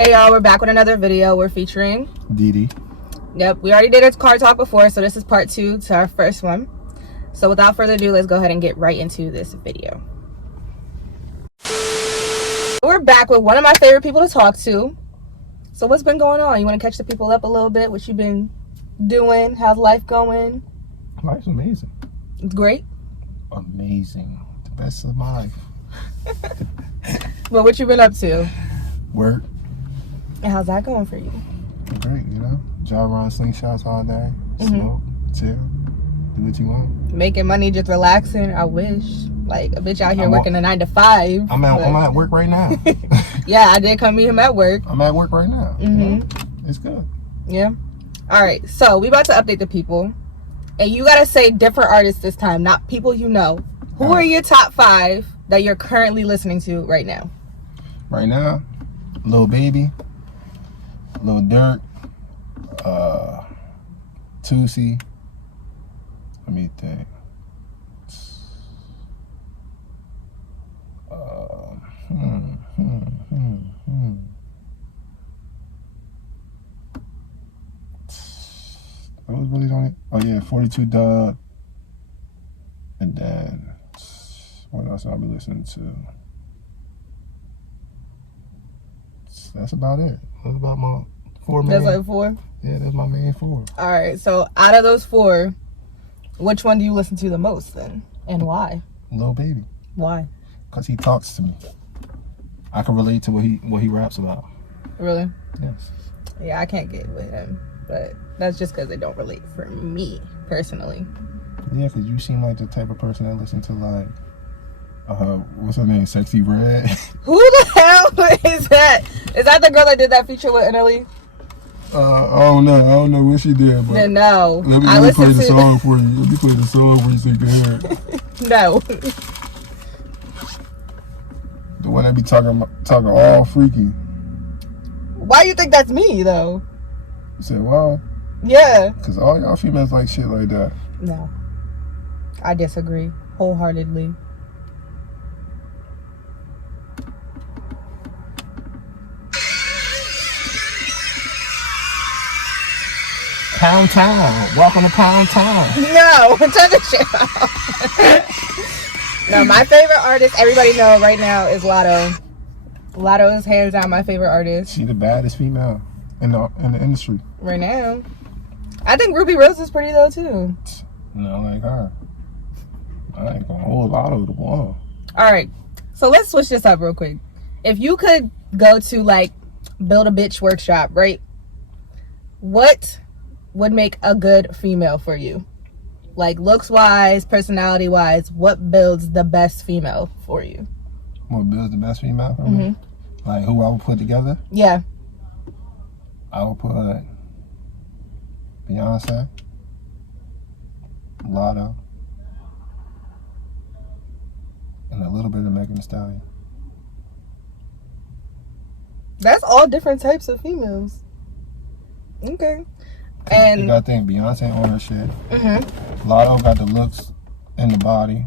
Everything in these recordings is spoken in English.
Hey y'all, we're back with another video. We're featuring DeeDee. Yep, we already did a car talk before, so this is part 2 to our first one. So without further ado, let's go ahead and get right into this video. We're back with one of my favorite people to talk to. So what's been going on? You want to catch the people up a little bit? What you been doing? How's life going? Life's amazing. It's great. Amazing. The best of my life. Well, what you been up to? Work. And how's that going for you? Great, you know. Drive around slingshots all day. Smoke, chill, do what you want. Making money, just relaxing. I wish. Like a bitch out here working a 9 to 5. I'm at work right now. Yeah, I did come meet him at work. I'm at work right now. It's good. Yeah. All right. So we about to update the people, and you gotta say different artists this time, not people you know. Who are your top 5 that you're currently listening to right now? Right now, Lil Baby, Lil Durk, Tootsie. Let me think. I was really on it. Oh yeah, 42 Dub. And then what else I'll be listening to? That's about it. That's about my 4 main. That's like 4? Yeah, that's my main 4. All right. So out of those 4, which one do you listen to the most then? And why? Lil Baby. Why? Because he talks to me. I can relate to what he raps about. Really? Yes. Yeah, I can't get with him. But that's just because they don't relate for me, personally. Yeah, because you seem like the type of person that listen to, like, what's her name? Sexy Red. Who the hell is that? Is that the girl that did that feature with NLE? I don't know what she did, but Then no. Let me play the song for you. Let me play the song for you so you can hear it. No. The one that be talking all freaky. Why you think that's me, though? You said, wow. Yeah. Because all y'all females like shit like that. No. I disagree wholeheartedly. Pound Town. Welcome to Pound Town. No. Turn the shit off. No, my favorite artist, everybody know right now, is Lotto. Lotto is hands down my favorite artist. She the baddest female in the industry. Right now. I think Ruby Rose is pretty though too. No, like her. I ain't gonna hold Lotto to one. Alright. So let's switch this up real quick. If you could go to like Build a Bitch workshop, right? What would make a good female for you? Like looks wise, personality wise, what builds the best female for you? What builds the best female for me? Like who I would put together? Yeah. I would put Beyonce, Lotto, and a little bit of Megan Thee Stallion. That's all different types of females. Okay. And you gotta think Beyonce on her shit. Lotto got the looks and the body.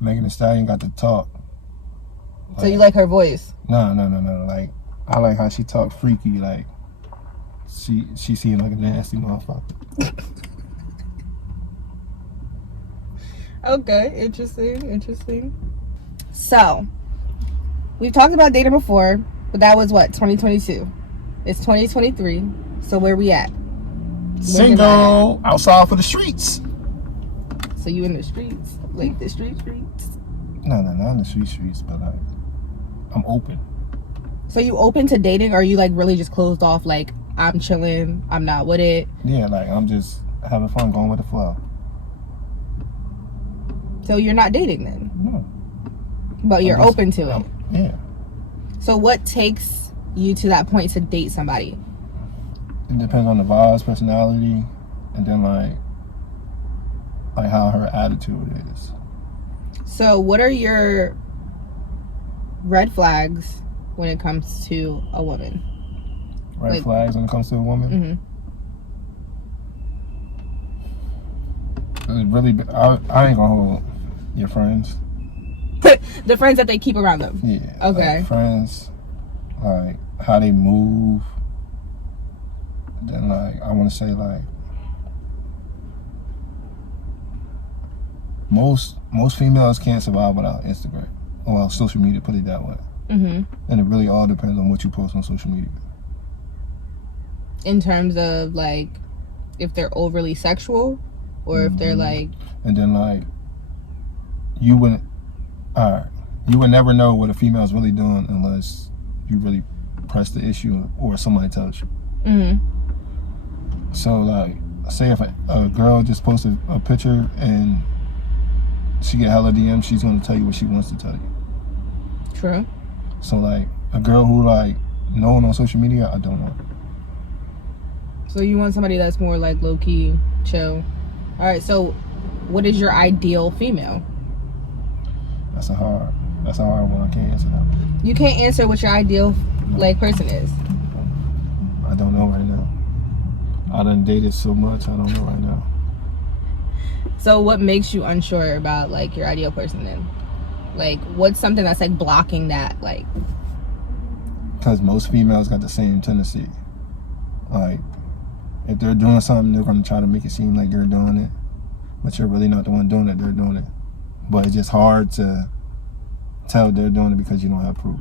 Megan Thee Stallion got the talk. So you like her voice? No. Like I like how she talk freaky. Like she seemed like a nasty motherfucker. Okay, interesting. So we've talked about dating before, but that was what, 2022. It's 2023. So where we at? Single, outside for the streets. So you in the streets, like the streets? No, not in the streets, but like I'm open. So you open to dating, or are you like really just closed off? Like I'm chilling, I'm not with it. Yeah, like I'm just having fun, going with the flow. So you're not dating then? No. But you're open to it. Yeah. So what takes you to that point to date somebody? It depends on the vibes, personality, and then like how her attitude is. So what are your red flags when it comes to a woman? Red flags when it comes to a woman? It's really, I ain't gonna hold your friends. The friends that they keep around them. Yeah. Okay. Like friends, like how they move. Then like I want to say like most females can't survive without Instagram or social media. Put it that way. And it really all depends on what you post on social media. In terms of like if they're overly sexual or if they're like. And then like you would never know what a female's really doing unless you really press the issue or somebody tells you. So like, say if a girl just posted a picture and she get hella DMs, she's gonna tell you what she wants to tell you. True. So like a girl who like known on social media, I don't know. So you want somebody that's more like low key, chill. All right. So, what is your ideal female? That's a hard one. I can't answer that. You can't answer what your ideal like person is. I don't know right now. I done dated so much. I don't know right now. So what makes you unsure about like your ideal person then? Like what's something that's like blocking that like? Because most females got the same tendency. Like if they're doing something, they're going to try to make it seem like you're doing it, but you're really not the one doing it. They're doing it, but it's just hard to tell they're doing it because you don't have proof.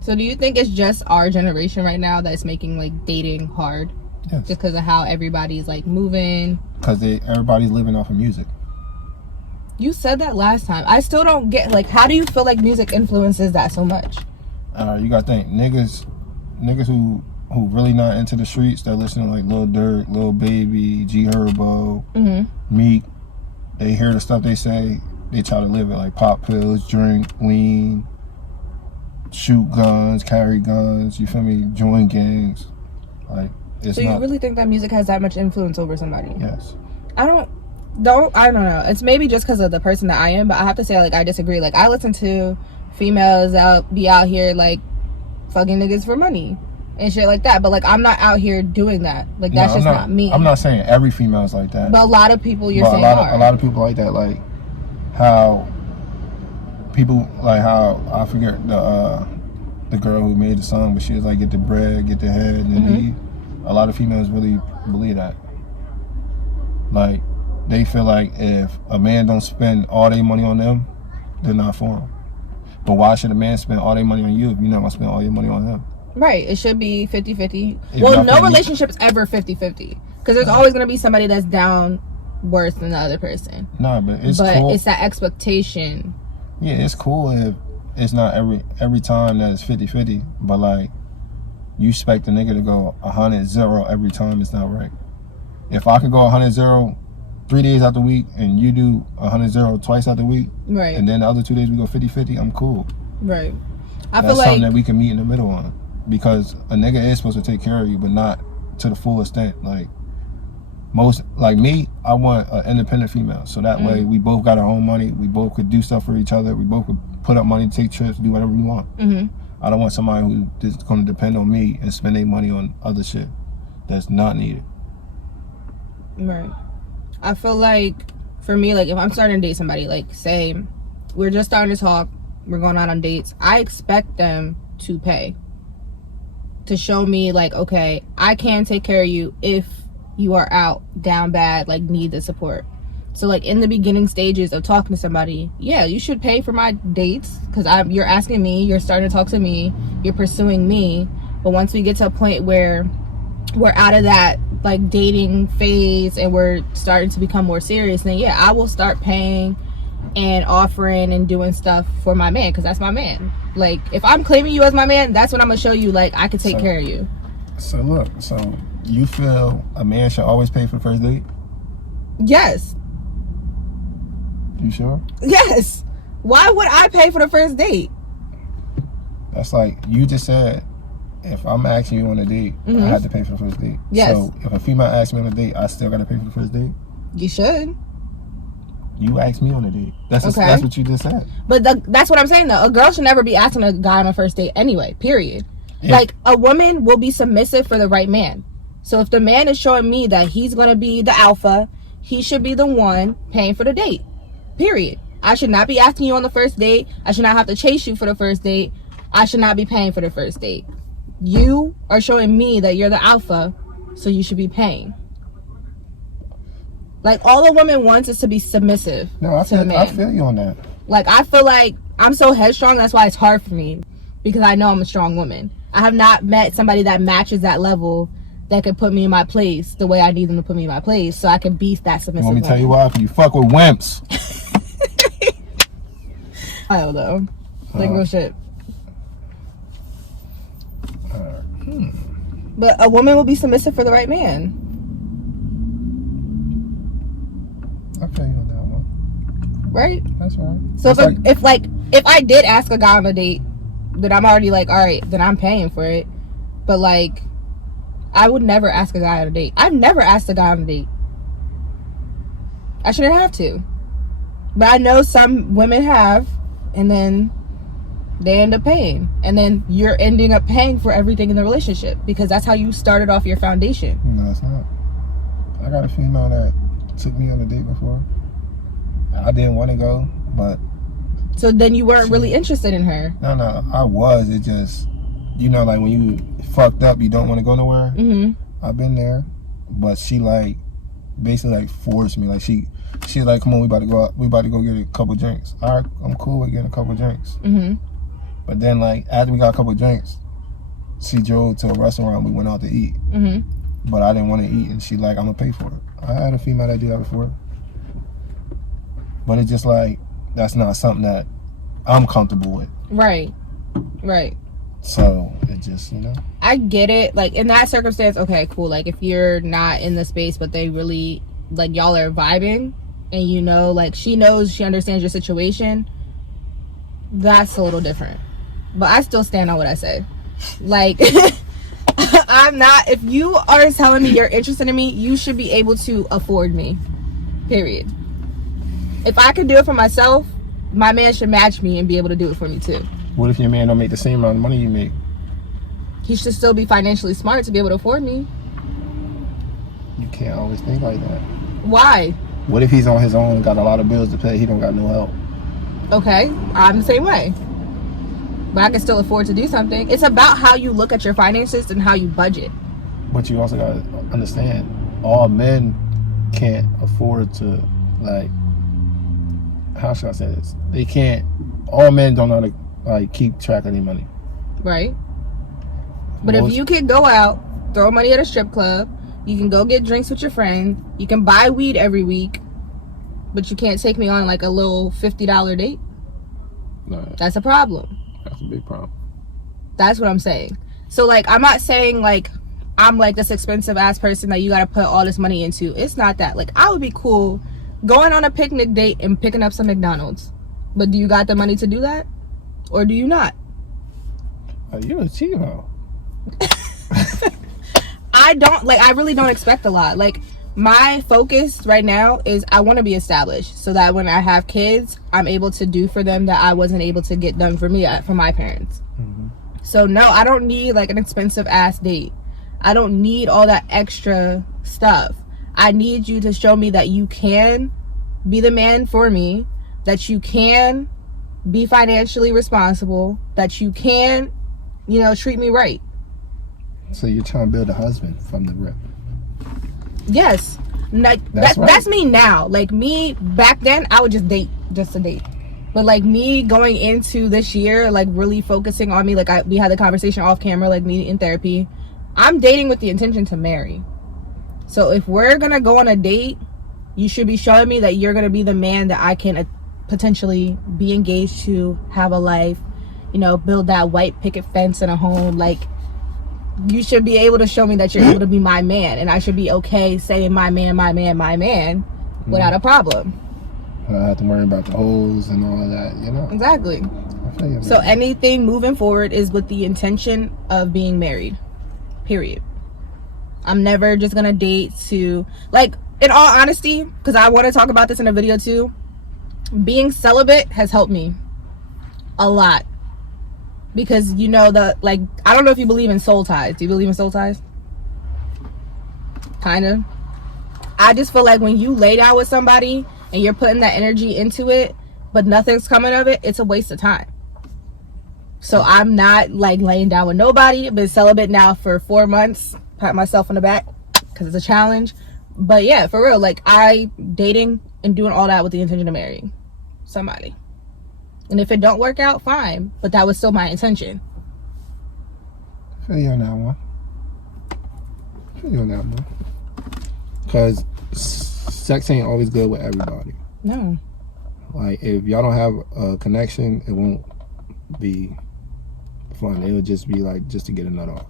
So do you think it's just our generation right now that's making like dating hard? Yes. Just because of how everybody's like moving? Because everybody's living off of music. You said that last time. I still don't get like how do you feel like music influences that so much? You gotta think niggas who really not into the streets, that listen to like Lil Durk, Lil Baby, G Herbo, Meek. They hear the stuff they say, they try to live it, like pop pills, drink, lean, shoot guns, carry guns, you feel me, join gangs. Like it's so you really think that music has that much influence over somebody? Yes. I don't know. It's maybe just because of the person that I am, but I have to say like I disagree. Like I listen to females be out here like fucking niggas for money and shit like that, but like I'm not out here doing that. Like that's just not me. I'm not saying every female's like that, but a lot of people saying a lot of people like that. Like how people like how I forget the girl who made the song, but she was like get the bread, get the head, and then leave. A lot of females really believe that. Like they feel like if a man don't spend all their money on them, they're not for him. But why should a man spend all their money on you if you're not gonna spend all your money on him? Right. It should be 50-50. Well, no relationship is ever 50-50 because there's always gonna be somebody that's down worse than the other person. Nah, but cool. It's that expectation. Yeah, it's cool if it's not every time that it's 50-50, but like you expect a nigga to go 100-0 every time, it's not right. If I could go 100-0 3 days out the week and you do 100-0 twice out the week, right, and then the other 2 days we go 50-50, I'm cool. Right. That's feel like something that we can meet in the middle on, because a nigga is supposed to take care of you, but not to the full extent. Like most, like me, I want an independent female, so that way we both got our own money, we both could do stuff for each other, we both could put up money, take trips, do whatever we want. I don't want somebody who is going to depend on me and spend their money on other shit that's not needed. Right. I feel like, for me, like, if I'm starting to date somebody, like, say, we're just starting to talk, we're going out on dates, I expect them to pay. To show me, like, okay, I can take care of you if you are out, down bad, like, need the support. So, like, in the beginning stages of talking to somebody, yeah, you should pay for my dates, because you're asking me, you're starting to talk to me, you're pursuing me. But once we get to a point where we're out of that like dating phase and we're starting to become more serious, then yeah, I will start paying and offering and doing stuff for my man, because that's my man. Like if I'm claiming you as my man, that's when I'm gonna show you like I can take care of you. So look, so you feel a man should always pay for the first date? Yes. You sure? Yes. Why would I pay for the first date? That's like you just said, if I'm asking you on a date, I have to pay for the first date. Yes. So if a female asks me on a date, I still gotta pay for the first date? You should. You asked me on a date. That's what you just said. But that's what I'm saying though. A girl should never be asking a guy on a first date anyway, period. Yeah. Like a woman will be submissive for the right man. So if the man is showing me that he's gonna be the alpha, he should be the one paying for the date. Period. I should not be asking you on the first date. I should not have to chase you for the first date. I should not be paying for the first date. You are showing me that you're the alpha, so you should be paying. Like, all a woman wants is to be submissive to a man. I feel you on that. Like, I feel like I'm so headstrong, that's why it's hard for me, because I know I'm a strong woman. I have not met somebody that matches that level that could put me in my place the way I need them to put me in my place, so I can be that submissive Let me woman. tell you why. You fuck with wimps. I don't know. Like, real shit. But a woman will be submissive for the right man. I feel you on that one. Right? That's right. So if I did ask a guy on a date, then I'm already like, all right, then I'm paying for it. But like, I would never ask a guy on a date. I've never asked a guy on a date. I shouldn't have to. But I know some women have, and then they end up paying. And then you're ending up paying for everything in the relationship, because that's how you started off your foundation. No, it's not. I got a female that took me on a date before. I didn't want to go, but... So then you weren't really interested in her? No, I was. It just... You know, like, when you fucked up, you don't want to go nowhere. Mm-hmm. I've been there. But she, like, basically, like, forced me. Like, she's like, come on, we about to go out. We about to go get a couple drinks. All right, I'm cool with getting a couple drinks. Mm-hmm. But then, like, after we got a couple drinks, she drove to a restaurant. We went out to eat. Mm-hmm. But I didn't want to eat, and she like, I'm going to pay for it. I had a female that did that before. But it's just like, that's not something that I'm comfortable with. Right. So, it just, you know. I get it. Like, in that circumstance, okay, cool. Like, if you're not in the space, but they really, like, y'all are vibing, and you know, like, she understands your situation, that's a little different. But I still stand on what I say. Like, I'm not, if you are telling me you're interested in me, you should be able to afford me. Period. If I can do it for myself, my man should match me and be able to do it for me too. What if your man don't make the same amount of money you make? He should still be financially smart to be able to afford me. You can't always think like that. Why? What if he's on his own and got a lot of bills to pay? He don't got no help. Okay, I'm the same way. But I can still afford to do something. It's about how you look at your finances and how you budget. But you also got to understand, all men can't afford to, like, how should I say this? They can't, all men don't know how to, like, keep track of their money. Right. But if you can go out, throw money at a strip club, you can go get drinks with your friend, you can buy weed every week, but you can't take me on, like, a little $50 date? No. That's a problem. That's a big problem. That's what I'm saying. So, like, I'm not saying, like, I'm, like, this expensive ass person that you gotta put all this money into. It's not that. Like, I would be cool going on a picnic date and picking up some McDonald's. But do you got the money to do that? Or do you not? You're a cheater. I really don't expect a lot. Like, my focus right now is I want to be established so that when I have kids, I'm able to do for them that I wasn't able to get done for me, for my parents. Mm-hmm. So no, I don't need like an expensive ass date. I don't need all that extra stuff. I need you to show me that you can be the man for me, that you can be financially responsible, that you can, you know, treat me right. So you're trying to build a husband from the rip? Yes. Like, that's me now. Like, me back then, I would just date just to date. But like, me going into this year, like, really focusing on me, like, we had the conversation off camera, like, me in therapy. I'm dating with the intention to marry. So if we're gonna go on a date, you should be showing me that you're gonna be the man that I can potentially be engaged to, have a life, you know, build that white picket fence and a home. Like, you should be able to show me that you're able to be my man, and I should be okay saying my man without a problem. I don't have to worry about the holes and all of that, you know? Exactly. So anything moving forward is with the intention of being married. Period. I'm never just gonna date to, like, in all honesty, because I want to talk about this in a video too, being celibate has helped me a lot. Because, you know, like, I don't know if you believe in soul ties. Do you believe in soul ties? Kind of. I just feel like when you lay down with somebody and you're putting that energy into it, but nothing's coming of it, it's a waste of time. So I'm not like laying down with nobody. I've been celibate now for 4 months. Pat myself on the back because it's a challenge. But yeah, for real, like I dating and doing all that with the intention of marrying somebody. And if it don't work out, fine. But that was still my intention. I feel you on that one. Because sex ain't always good with everybody. No. Like, if y'all don't have a connection, it won't be fun. It'll just be like, just to get a nut off.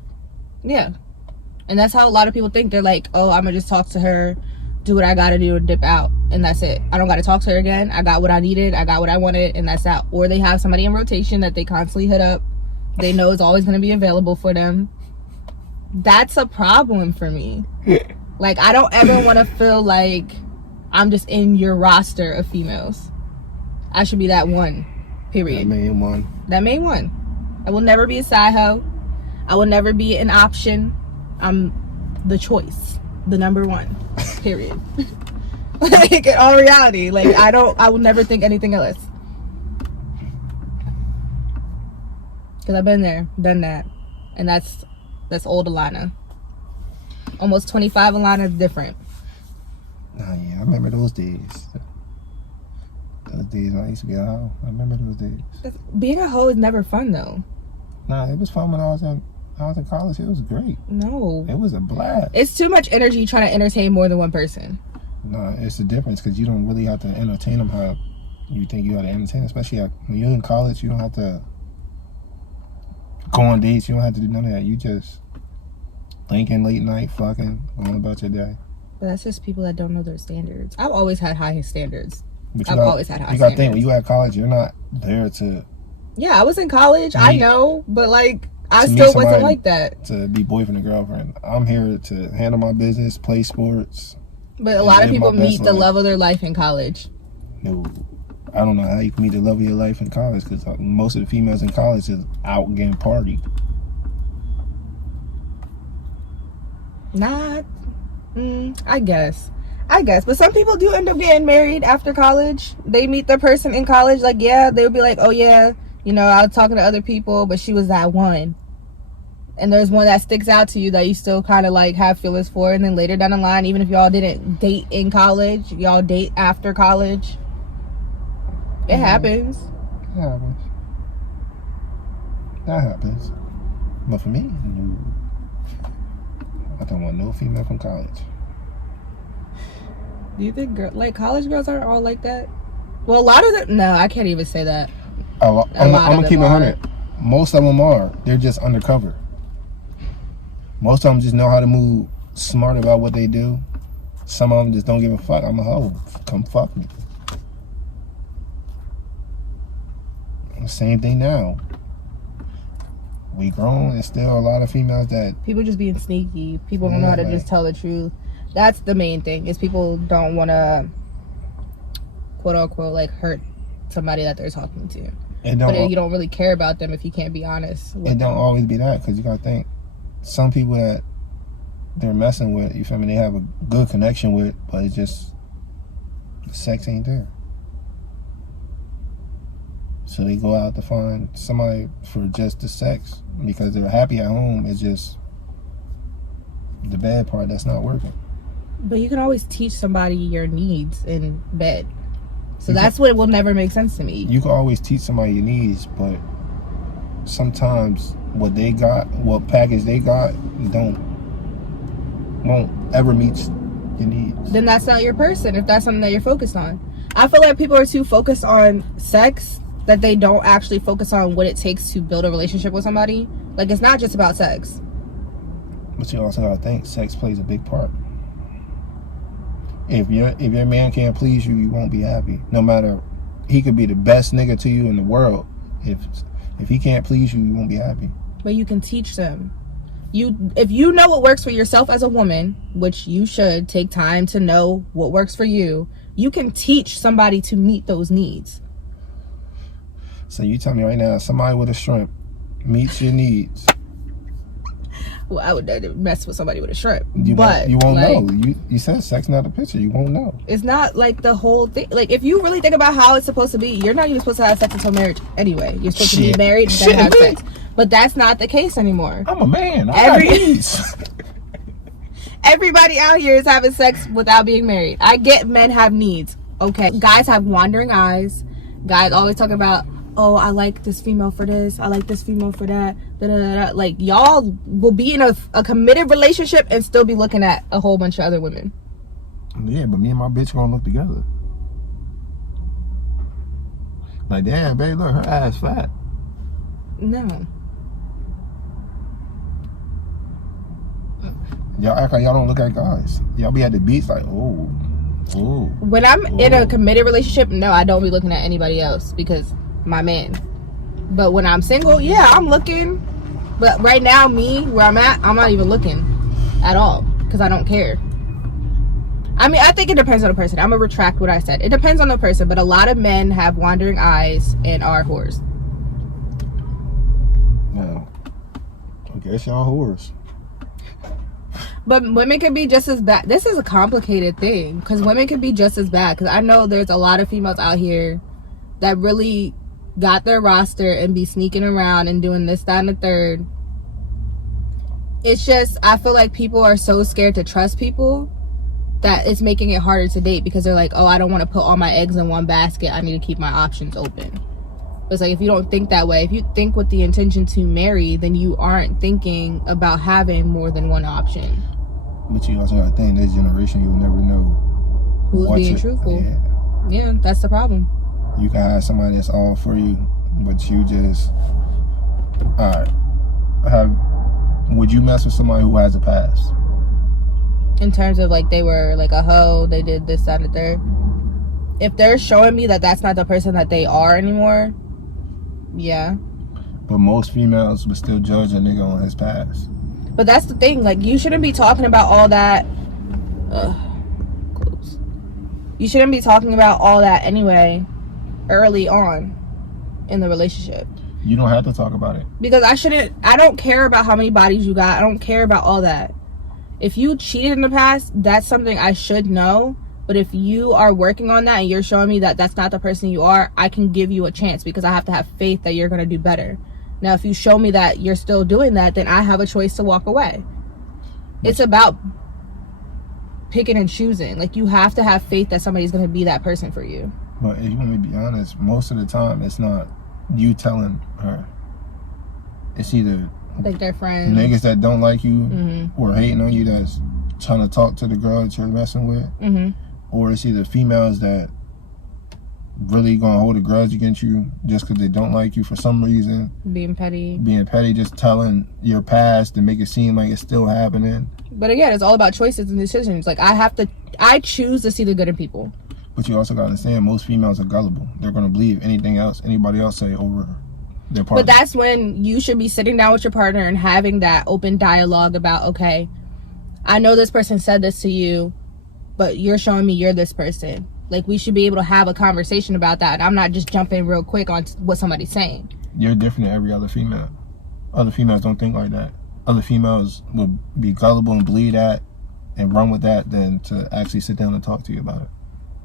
Yeah. And that's how a lot of people think. They're like, oh, I'm going to just talk to her, do what I got to do, and dip out. And that's it. I don't got to talk to her again. I got what I needed. I got what I wanted, and that's that. Or they have somebody in rotation that they constantly hit up. They know is always going to be available for them. That's a problem for me. Like, I don't ever want to feel like I'm just in your roster of females. I should be that one, period. That main one. I will never be a side hoe. I will never be an option. I'm the choice, the number one, period. Like, in all reality, like, I will never think anything else. Because I've been there, done that. And that's old Alana. Almost 25 Alana is different. Nah, yeah, I remember those days. Those days when I used to be a hoe. I remember those days. Being a hoe is never fun, though. Nah, it was fun when I was in college. It was great. No. It was a blast. It's too much energy trying to entertain more than one person. Nah, it's the difference because you don't really have to entertain them how you think you got to entertain. Especially when you're in college, you don't have to go on dates. You don't have to do none of that. You just thinking late night, fucking, going about your day. But that's just people that don't know their standards. I've always had high standards. I've always had high standards. You got to think, when you at college, you're not there to... Yeah, I was in college. I know. But, like, I still wasn't like that. To be boyfriend and girlfriend. I'm here to handle my business, play sports. But a lot of people meet the love of their life in college. No. I don't know how you can meet the love of your life in college because most of the females in college is out getting party. Not... I guess. But some people do end up getting married after college. They meet their person in college. Like, yeah, they would be like, oh, yeah, you know, I was talking to other people, but she was that one. And there's one that sticks out to you that you still kind of, like, have feelings for. And then later down the line, even if y'all didn't date in college, y'all date after college. It happens. It happens. That happens. But for me, no. I don't want no female from college. Do you think college girls aren't all like that? Well, a lot of them... No, I can't even say that. I'm going to keep it 100. Most of them are. They're just undercover. Most of them just know how to move smart about what they do. Some of them just don't give a fuck. I'm a hoe. Come fuck me. Same thing now. We grown. There's still a lot of females that... People just being sneaky. People don't know how to just tell the truth. That's the main thing, is people don't want to, quote unquote, like, hurt somebody that they're talking to. But you don't really care about them if you can't be honest with them. Don't always be that, because you got to think, some people that they're messing with, you feel me, they have a good connection with, but it's just, the sex ain't there. So they go out to find somebody for just the sex, because they're happy at home. It's just the bad part that's not working. But you can always teach somebody your needs in bed. So that's what will never make sense to me. You can always teach somebody your needs, but sometimes what they got, what package they got, won't ever meet your needs. Then that's not your person, if that's something that you're focused on. I feel like people are too focused on sex that they don't actually focus on what it takes to build a relationship with somebody. Like, it's not just about sex. But you also gotta think, sex plays a big part. If your man can't please you, you won't be happy. No matter, he could be the best nigga to you in the world. If he can't please you, you won't be happy. But you can teach them. If you know what works for yourself as a woman, which you should take time to know what works for you, you can teach somebody to meet those needs. So you tell me right now, somebody with a shrimp meets your needs. Well, I would never mess with somebody with a shrimp. You but won't like, know. You said sex, not a picture. You won't know. It's not like the whole thing. Like, if you really think about how it's supposed to be, you're not even supposed to have sex until marriage anyway. You're supposed to be married and then have sex. But that's not the case anymore. I'm a man. I got needs. Everybody out here is having sex without being married. I get men have needs. Okay. Guys have wandering eyes. Guys always talking about, oh, I like this female for this. I like this female for that. Da, da, da, da. Like, y'all will be in a committed relationship and still be looking at a whole bunch of other women. Yeah, but me and my bitch gonna look together. Like, damn, babe, look, her ass fat. No. Y'all act like y'all don't look at guys. Y'all be at the beach like, oh. When I'm in a committed relationship, no, I don't be looking at anybody else because my man. But when I'm single, yeah, I'm looking. But right now, me, where I'm at, I'm not even looking at all because I don't care. I mean, I think it depends on the person. I'm going to retract what I said. It depends on the person, but a lot of men have wandering eyes and are whores. No. I guess y'all whores. But women can be just as bad. This is a complicated thing because women can be just as bad. Because I know there's a lot of females out here that really got their roster and be sneaking around and doing this, that, and the third. It's just, I feel like people are so scared to trust people that it's making it harder to date because they're like, oh, I don't want to put all my eggs in one basket. I need to keep my options open. But it's like, if you don't think that way, if you think with the intention to marry, then you aren't thinking about having more than one option. But you also gotta think, this generation, you'll never know who's being truthful. Yeah, that's the problem. You can have somebody that's all for you, but you just, would you mess with somebody who has a past? In terms of like, they were like a hoe, they did this, that, and the third. If they're showing me that that's not the person that they are anymore, yeah. But most females would still judge a nigga on his past. But that's the thing, like, you shouldn't be talking about all that. Close. You shouldn't be talking about all that anyway, early on in the relationship. You don't have to talk about it. Because I don't care about how many bodies you got. I don't care about all that. If you cheated in the past, that's something I should know. But if you are working on that and you're showing me that that's not the person you are, I can give you a chance because I have to have faith that you're going to do better. Now, if you show me that you're still doing that, then I have a choice to walk away. It's about picking and choosing. Like, you have to have faith that somebody's going to be that person for you. But if you want me to be honest, most of the time, it's not you telling her. It's either like their friends. Niggas that don't like you or hating on you that's trying to talk to the girl that you're messing with. Or it's either females that really gonna hold a grudge against you just because they don't like you for some reason. Being petty, just telling your past to make it seem like it's still happening. But again, it's all about choices and decisions. Like, I choose to see the good in people. But you also gotta understand, most females are gullible. They're gonna believe anything else anybody else say over their partner. But that's when you should be sitting down with your partner and having that open dialogue about, okay, I know this person said this to you, but you're showing me you're this person. Like, we should be able to have a conversation about that. And I'm not just jumping real quick on what somebody's saying. You're different than every other female. Other females don't think like that. Other females will be gullible and believe that and run with that than to actually sit down and talk to you about it.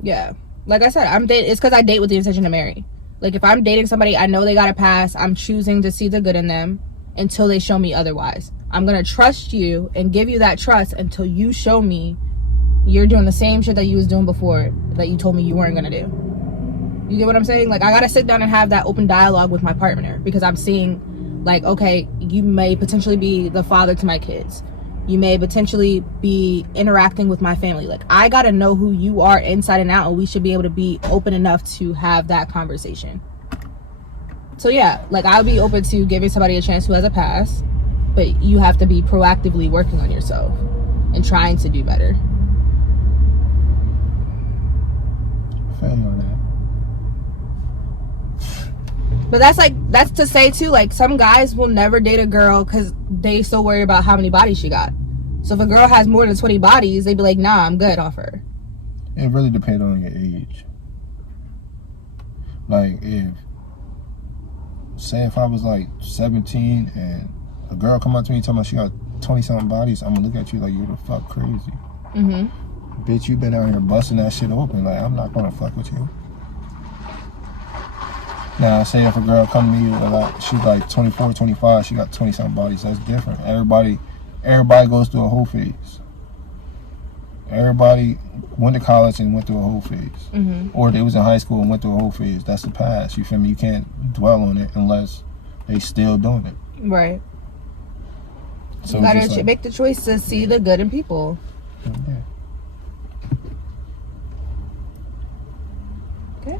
Yeah. Like I said, it's because I date with the intention to marry. Like, if I'm dating somebody, I know they got a past. I'm choosing to see the good in them until they show me otherwise. I'm going to trust you and give you that trust until you show me you're doing the same shit that you was doing before that you told me you weren't gonna do. You get what I'm saying? Like, I gotta sit down and have that open dialogue with my partner because I'm seeing, like, okay, you may potentially be the father to my kids. You may potentially be interacting with my family. Like, I gotta know who you are inside and out, and we should be able to be open enough to have that conversation. So yeah, like, I'll be open to giving somebody a chance who has a past, but you have to be proactively working on yourself and trying to do better. But that's to say too, like, some guys will never date a girl because they so worried about how many bodies she got. So if a girl has more than 20 bodies, they'd be like, nah, I'm good off her. It really depends on your age. Like, if I was like 17 and a girl come up to me telling me she got 20-something bodies, I'm gonna look at you like you're the fuck crazy. Mm-hmm. Bitch, you been out here busting that shit open. Like, I'm not gonna fuck with you. Now, say if a girl come to me with like, she's like 24, 25, she got 20-something bodies, that's different. Everybody goes through a whole phase. Everybody went to college and went through a whole phase. Mm-hmm. Or they was in high school and went through a whole phase. That's the past. You feel me? You can't dwell on it unless they still doing it. Right. So You gotta like, make the choice to see the good in people. Yeah. Okay.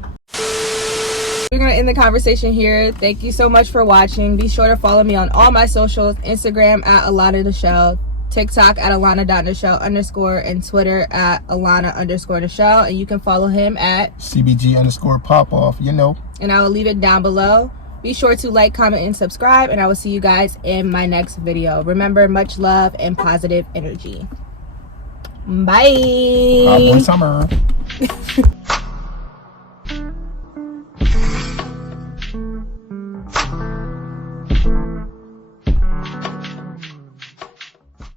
We're gonna end the conversation here. Thank you so much for watching. Be sure to follow me on all my socials: Instagram at Alana Nichelle, TikTok at Alana.Nichelle_, and Twitter at Alana_Nichelle. And you can follow him at CBG_pop-off, you know. And I will leave it down below. Be sure to like, comment, and subscribe. And I will see you guys in my next video. Remember, much love and positive energy. Bye. Hot boy summer.